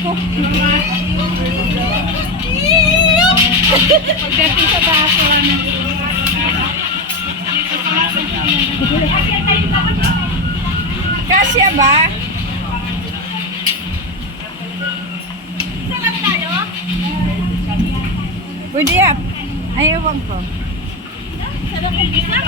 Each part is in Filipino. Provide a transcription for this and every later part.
ko. Pagdating sa taas, wala na. Kasya ba? Sarap tayo? Pwede yan. Ay, ewan ko. Sarap yung isa?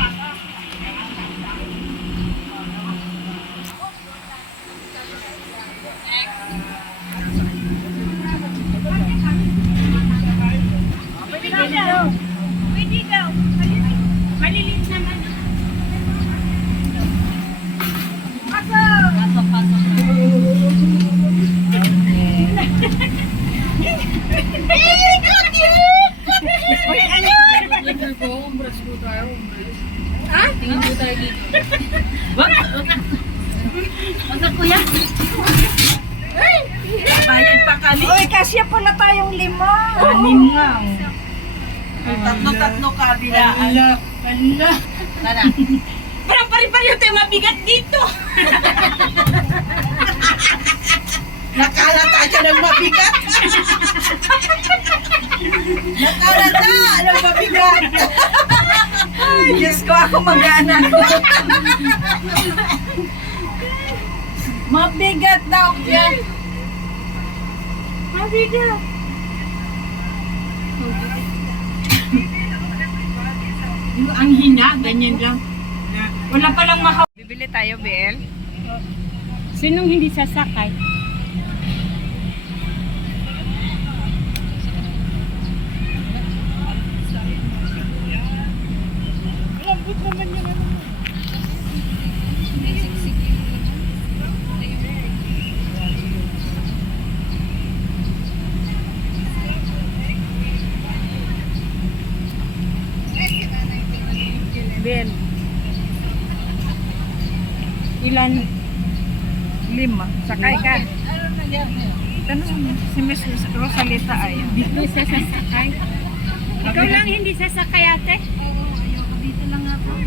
Pwede daw. Pwede daw. Maliliit naman. Pasok! Ha? Tingin mo tayo dito. Wag na kuya. Bayad pa kami. Uy, kasya pala tayong 5. Anim lang. Tatlo-tatlo kabilaan. Ala. Tara. Parang pari-pari yung tayo mabigat dito. Nakalata siya ng mabigat. Nakalata ng mabigat. Ay, Diyos ko, ako mag-anak ko. Mabigat daw yan. Mabigat. Ang hina, ganyan lang. Wala palang mahaw. Bibili tayo, Bel. Sinong hindi sasakay? Lambot naman yung ano. Bel. Ilan? 5. Sakay ka. Tanong mo, si Miss Rosalita ay. Dito sa sasakay. Ikaw lang hindi sasakay ate? Dito lang ako.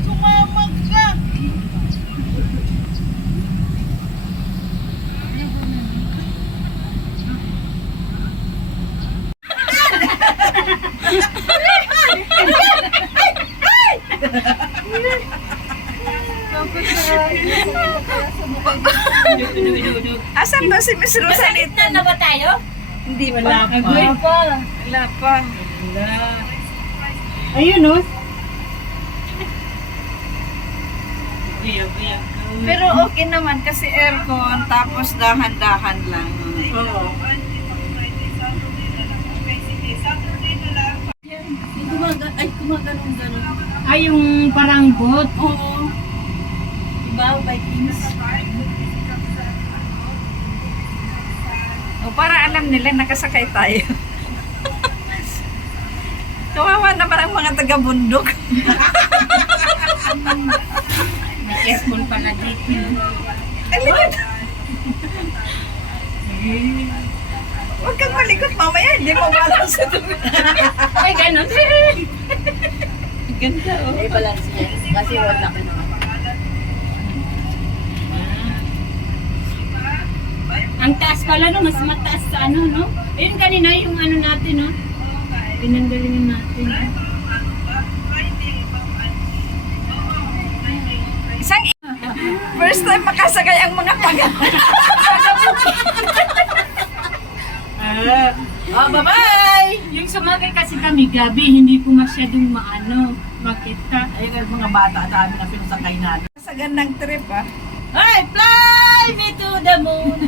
Sumamag ka! Asan ba si Miss Rosalita? Na ba tayo? Hindi pa. Wala Wala pa. Ayun o. Pero okay naman kasi aircon, tapos dahan-dahan lang. Oo. Gumaganon-ganon. Ay, yung parang boat. Oo. Diba, Vikings? O, para alam nila nakasakay tayo. Kawawa naman ang mga taga-bundok. Careful pala dito. Alikot. Huwag kang malikot mamaya, hindi mo balance sa tubig. Ay, ganon. Ganda oh. Ay, balance niya. Kasi wala ka naman. Ang taas pala no, mas mataas sa ano, no? Ayun kanina yung ano natin, no? Pinanggalingan natin. Isang first time makasakay ang mga taga. Bye-bye! Yung sumakay kasi kami gabi, hindi po masyadong maano, makita. Ayun ang mga bata, dami na pinasakay natin. Sa gandang trip ah. Ay, fly me to the moon!